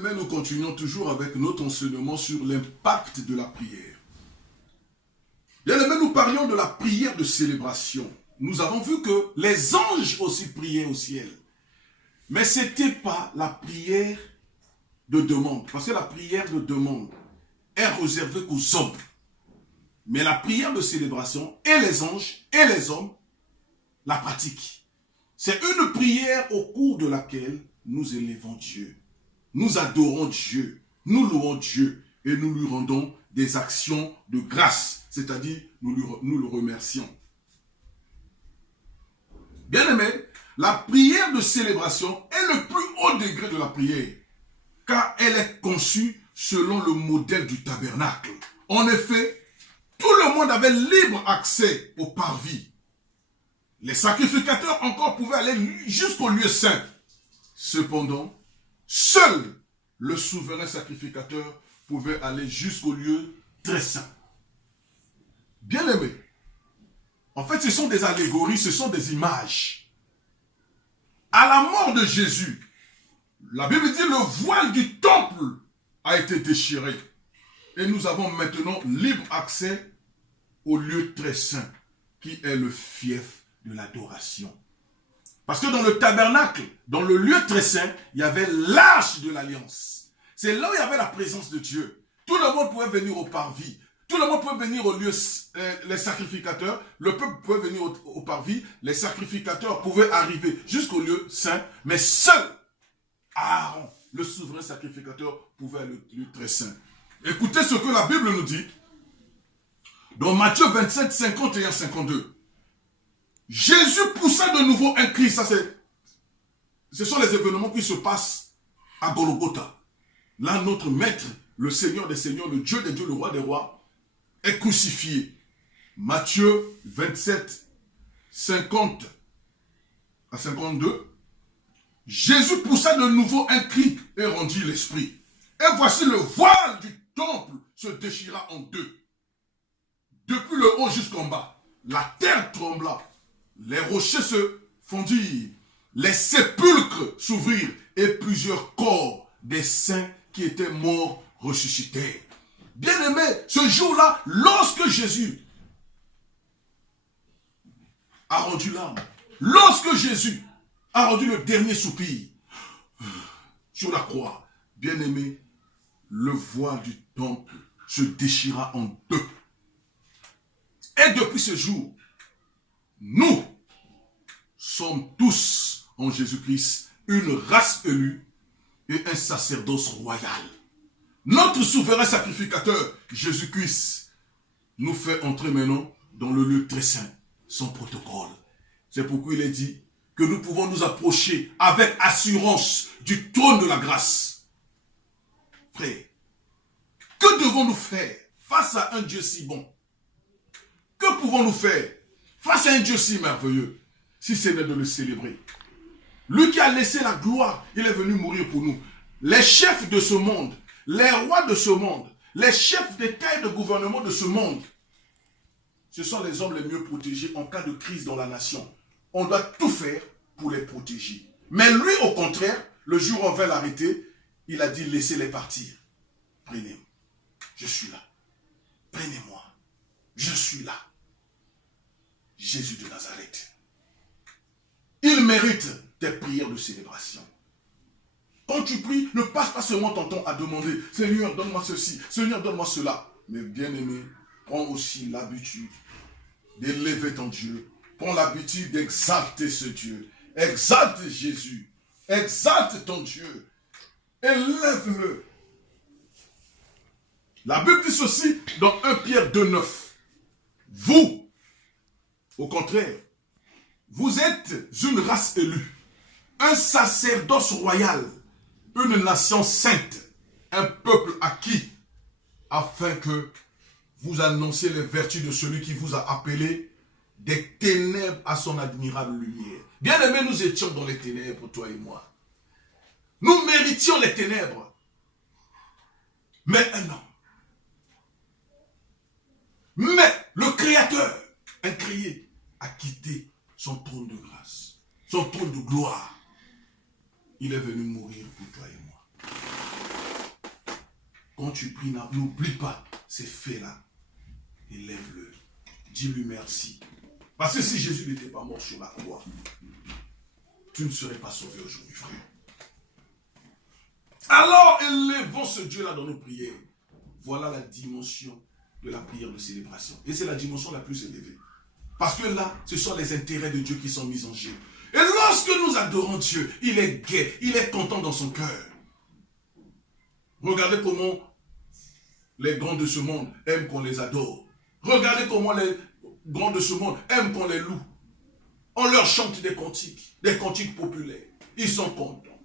Mais nous continuons toujours avec notre enseignement sur l'impact de la prière. Bien aimé, nous parlions de la prière de célébration. Nous avons vu que les anges aussi priaient au ciel. Mais ce n'était pas la prière de demande. Parce que la prière de demande est réservée qu'aux hommes. Mais la prière de célébration, et les anges et les hommes la pratiquent. C'est une prière au cours de laquelle nous élevons Dieu. Nous adorons Dieu, nous louons Dieu et nous lui rendons des actions de grâce, c'est-à-dire nous le remercions. Bien aimé, la prière de célébration est le plus haut degré de la prière, car elle est conçue selon le modèle du tabernacle. En effet, tout le monde avait libre accès au parvis. Les sacrificateurs encore pouvaient aller jusqu'au lieu saint. Cependant, seul le souverain sacrificateur pouvait aller jusqu'au lieu très saint. Bien aimé, en fait, ce sont des allégories, ce sont des images. À la mort de Jésus, la Bible dit le voile du temple a été déchiré. Et nous avons maintenant libre accès au lieu très saint, qui est le fief de l'adoration. Parce que dans le tabernacle, dans le lieu très saint, il y avait l'arche de l'alliance. C'est là où il y avait la présence de Dieu. Tout le monde pouvait venir au parvis. Tout le monde pouvait venir au lieu, les sacrificateurs, le peuple pouvait venir au parvis, les sacrificateurs pouvaient arriver jusqu'au lieu saint, mais seul Aaron, le souverain sacrificateur, pouvait aller au lieu très saint. Écoutez ce que la Bible nous dit dans Matthieu 27, 51, 52. Jésus poussa de nouveau un cri. Ça, ce sont les événements qui se passent à Golgotha. Là, notre maître, le Seigneur des Seigneurs, le Dieu des dieux, le roi des rois, est crucifié. Matthieu 27, 50 à 52. Jésus poussa de nouveau un cri et rendit l'esprit. Et voici le voile du temple se déchira en deux. Depuis le haut jusqu'en bas, la terre trembla. Les rochers se fondirent, les sépulcres s'ouvrirent et plusieurs corps des saints qui étaient morts ressuscitèrent. Bien-aimé, ce jour-là, lorsque Jésus a rendu l'âme, lorsque Jésus a rendu le dernier soupir sur la croix, bien-aimé, le voile du temple se déchira en deux. Et depuis ce jour, nous sommes tous en Jésus-Christ une race élue et un sacerdoce royal. Notre souverain sacrificateur, Jésus-Christ, nous fait entrer maintenant dans le lieu très saint, sans protocole. C'est pourquoi il est dit que nous pouvons nous approcher avec assurance du trône de la grâce. Frère, que devons-nous faire face à un Dieu si bon? Que pouvons-nous faire face à un Dieu si merveilleux, si ce n'est de le célébrer? Lui qui a laissé la gloire, il est venu mourir pour nous. Les chefs de ce monde, les rois de ce monde, les chefs d'État et de gouvernement de ce monde, ce sont les hommes les mieux protégés en cas de crise dans la nation. On doit tout faire pour les protéger. Mais lui, au contraire, le jour où on va l'arrêter, il a dit laissez-les partir. Prenez-moi. Je suis là. Prenez-moi. Je suis là. Jésus de Nazareth. Il mérite tes prières de célébration. Quand tu pries, ne passe pas seulement ton temps à demander « Seigneur, donne-moi ceci, Seigneur, donne-moi cela ». Mais bien-aimé, prends aussi l'habitude d'élever ton Dieu. Prends l'habitude d'exalter ce Dieu. Exalte Jésus. Exalte ton Dieu. Élève-le. La Bible dit ceci dans 1 Pierre 2,9. Vous, au contraire, vous êtes une race élue, un sacerdoce royal, une nation sainte, un peuple acquis, afin que vous annonciez les vertus de celui qui vous a appelé des ténèbres à son admirable lumière. Bien aimé, nous étions dans les ténèbres, toi et moi. Nous méritions les ténèbres. Mais non. Mais le Créateur, incrié, a quitté son trône de grâce, son trône de gloire. Il est venu mourir pour toi et moi. quand tu pries, n'oublie pas ces faits-là. Élève-le. Dis-lui merci. Parce que si Jésus n'était pas mort sur la croix, tu ne serais pas sauvé aujourd'hui, frère. Alors, élevons ce Dieu-là dans nos prières. Voilà la dimension de la prière de célébration. Et c'est la dimension la plus élevée. Parce que là, ce sont les intérêts de Dieu qui sont mis en jeu. Et lorsque nous adorons Dieu, il est gai, il est content dans son cœur. Regardez comment les grands de ce monde aiment qu'on les adore. Regardez comment les grands de ce monde aiment qu'on les loue. On leur chante des cantiques populaires. Ils sont contents.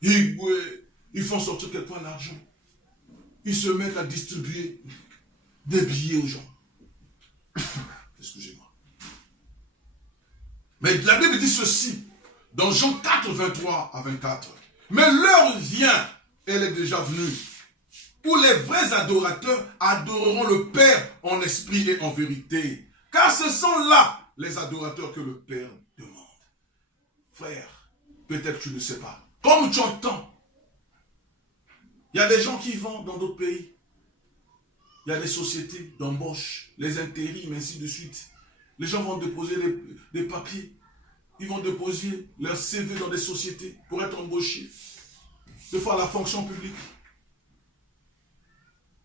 Ils font sortir quelquefois l'argent. Ils se mettent à distribuer des billets aux gens. Excusez-moi. Mais la Bible dit ceci, dans Jean 4, 23 à 24. Mais l'heure vient, elle est déjà venue, où les vrais adorateurs adoreront le Père en esprit et en vérité. Car ce sont là les adorateurs que le Père demande. Frère, peut-être tu ne sais pas. Comme tu entends, il y a des gens qui vont dans d'autres pays. Il y a des sociétés d'embauche, les intérims, ainsi de suite. Les gens vont déposer des papiers. Ils vont déposer leur CV dans des sociétés pour être embauchés. Des fois à la fonction publique.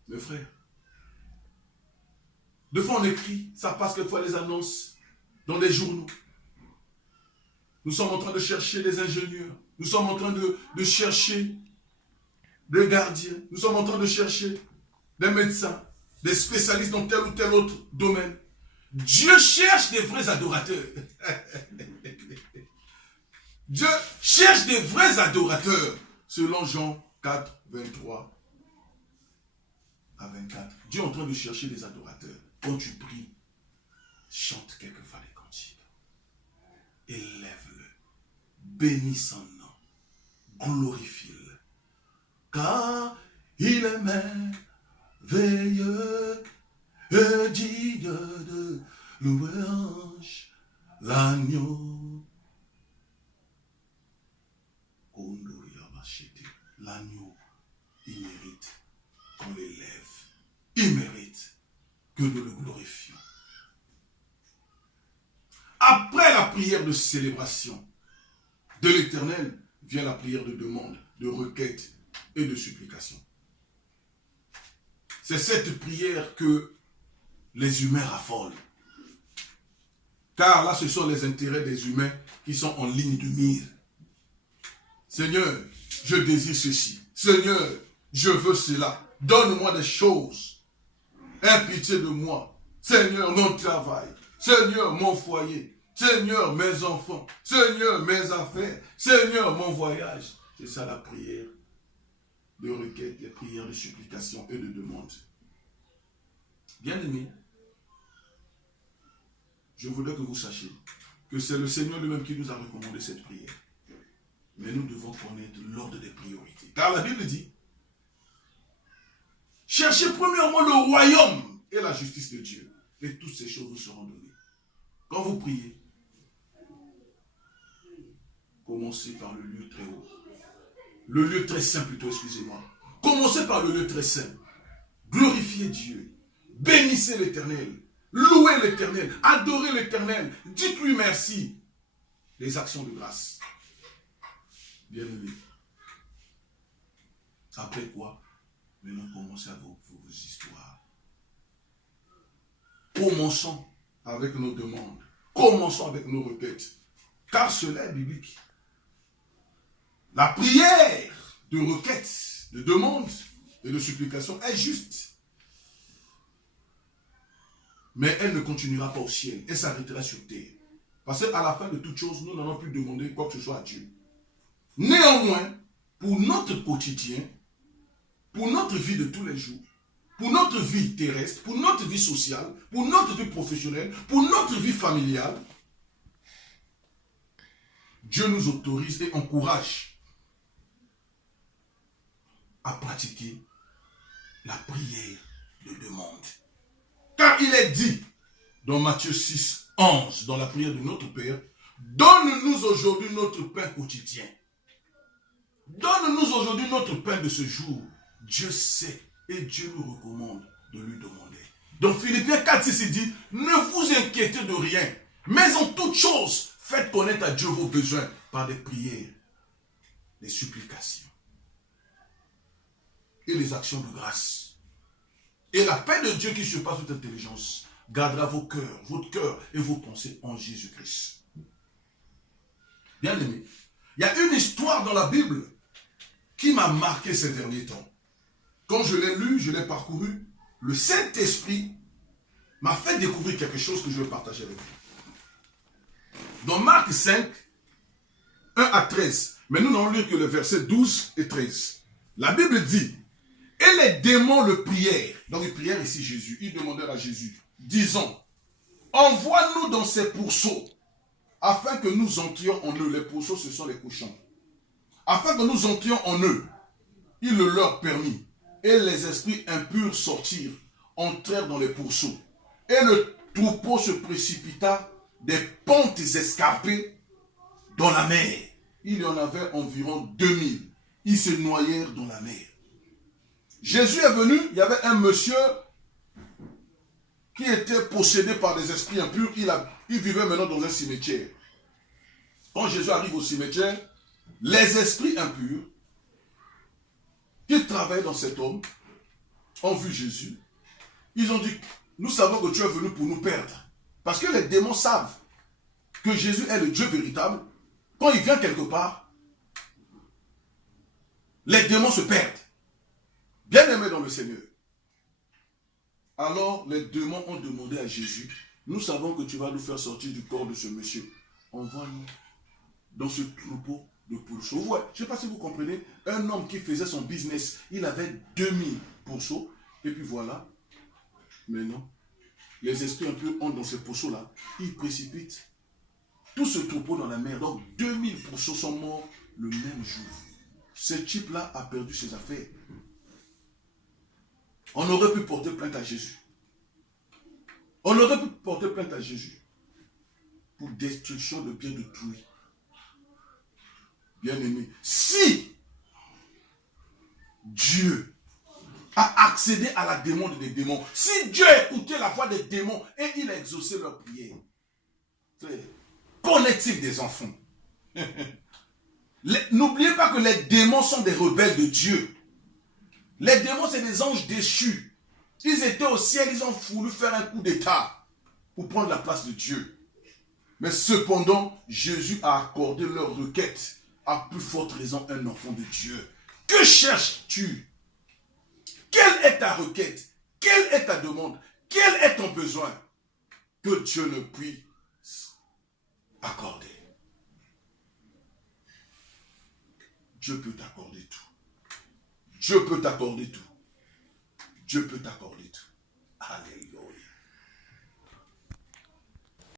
Mes frères, des fois on écrit, ça passe quelquefois les annonces dans des journaux. Nous sommes en train de chercher des ingénieurs. Nous sommes en train de chercher des gardiens. Nous sommes en train de chercher des médecins, des spécialistes dans tel ou tel autre domaine. Dieu cherche des vrais adorateurs. Dieu cherche des vrais adorateurs. Selon Jean 4, 23 à 24. Dieu est en train de chercher des adorateurs. Quand tu pries, chante quelquefois les cantiques. Élève-le. Bénis son nom. Glorifie-le. Car il est merveilleux et digne de louange. L'agneau. L'agneau, il mérite qu'on l'élève. Il mérite que nous le glorifions. Après la prière de célébration de l'Éternel, vient la prière de demande, de requête et de supplication. C'est cette prière que les humains raffolent. Car là, ce sont les intérêts des humains qui sont en ligne de mire. Seigneur, je désire ceci. Seigneur, je veux cela. Donne-moi des choses. Aie pitié de moi. Seigneur, mon travail. Seigneur, mon foyer. Seigneur, mes enfants. Seigneur, mes affaires. Seigneur, mon voyage. C'est ça la prière de requête, les prières de supplication et de demande. Bien-aimés, je voudrais que vous sachiez que c'est le Seigneur lui-même qui nous a recommandé cette prière. Mais nous devons connaître l'ordre des priorités. Car la Bible dit, cherchez premièrement le royaume et la justice de Dieu. Et toutes ces choses vous seront données. Quand vous priez, commencez par le lieu très haut. Le lieu très saint plutôt, excusez-moi. Commencez par le lieu très saint. Glorifiez Dieu. Bénissez l'Éternel. Louez l'Éternel. Adorez l'Éternel. Dites-lui merci. Les actions de grâce. Bien-aimés. Après quoi, maintenant commencez avec vos histoires. Commençons avec nos demandes. Commençons avec nos requêtes. Car cela est biblique. La prière de requête, de demande et de supplication est juste. Mais elle ne continuera pas au ciel. Elle s'arrêtera sur terre. Parce qu'à la fin de toute chose, nous n'allons plus demander quoi que ce soit à Dieu. Néanmoins, pour notre quotidien, pour notre vie de tous les jours, pour notre vie terrestre, pour notre vie sociale, pour notre vie professionnelle, pour notre vie familiale, Dieu nous autorise et encourage à pratiquer la prière de demande. Car il est dit dans Matthieu 6, 11, dans la prière de notre Père, donne-nous aujourd'hui notre pain quotidien. Donne-nous aujourd'hui notre pain de ce jour. Dieu sait et Dieu nous recommande de lui demander. Donc Philippiens 4, 6, il dit, ne vous inquiétez de rien, mais en toute chose, faites connaître à Dieu vos besoins par des prières, des supplications et les actions de grâce. Et la paix de Dieu qui surpasse toute intelligence gardera vos cœurs, votre cœur et vos pensées en Jésus-Christ. Bien aimé, il y a une histoire dans la Bible qui m'a marqué ces derniers temps. Quand je l'ai lu, je l'ai parcouru, le Saint-Esprit m'a fait découvrir quelque chose que je vais partager avec vous. Dans Marc 5, 1 à 13, mais nous n'allons lire que le verset 12 et 13. La Bible dit, et les démons le prièrent. Donc ils prièrent ici Jésus, ils demandèrent à Jésus, disant, envoie-nous dans ces pourceaux, afin que nous entrions en eux. Les pourceaux, ce sont les cochons. Afin que nous entrions en eux. Il le leur permit. Et les esprits impurs sortirent, entrèrent dans les pourceaux. Et le troupeau se précipita des pentes escarpées dans la mer. Il y en avait environ 2000. Ils se noyèrent dans la mer. Jésus est venu, il y avait un monsieur qui était possédé par des esprits impurs. Il vivait maintenant dans un cimetière. Quand Jésus arrive au cimetière, les esprits impurs qui travaillaient dans cet homme ont vu Jésus. Ils ont dit, nous savons que tu es venu pour nous perdre. Parce que les démons savent que Jésus est le Dieu véritable. Quand il vient quelque part, les démons se perdent. Bien aimés dans le Seigneur. Alors les démons ont demandé à Jésus, nous savons que tu vas nous faire sortir du corps de ce monsieur. Envoie-nous dans ce troupeau de pourceaux. Ouais, je ne sais pas si vous comprenez, un homme qui faisait son business, il avait 2000 pourceaux, et puis voilà. Mais non, les esprits impurs entrent dans ces pourceaux-là, ils précipitent tout ce troupeau dans la mer. Donc 2000 pourceaux sont morts le même jour. Ce type-là a perdu ses affaires. On aurait pu porter plainte à Jésus. On aurait pu porter plainte à Jésus pour destruction de biens d'autrui. Bien aimé, si Dieu a accédé à la demande des démons, si Dieu a écouté la voix des démons et il a exaucé leurs prières, qu'en est-il des enfants? N'oubliez pas que les démons sont des rebelles de Dieu. Les démons, c'est des anges déchus. Ils étaient au ciel, ils ont voulu faire un coup d'état pour prendre la place de Dieu. Mais cependant, Jésus a accordé leur requête. À plus forte raison, un enfant de Dieu. Que cherches-tu? Quelle est ta requête? Quelle est ta demande? Quel est ton besoin que Dieu ne puisse accorder? Dieu peut t'accorder tout. Dieu peut t'accorder tout. Dieu peut t'accorder tout. Alléluia.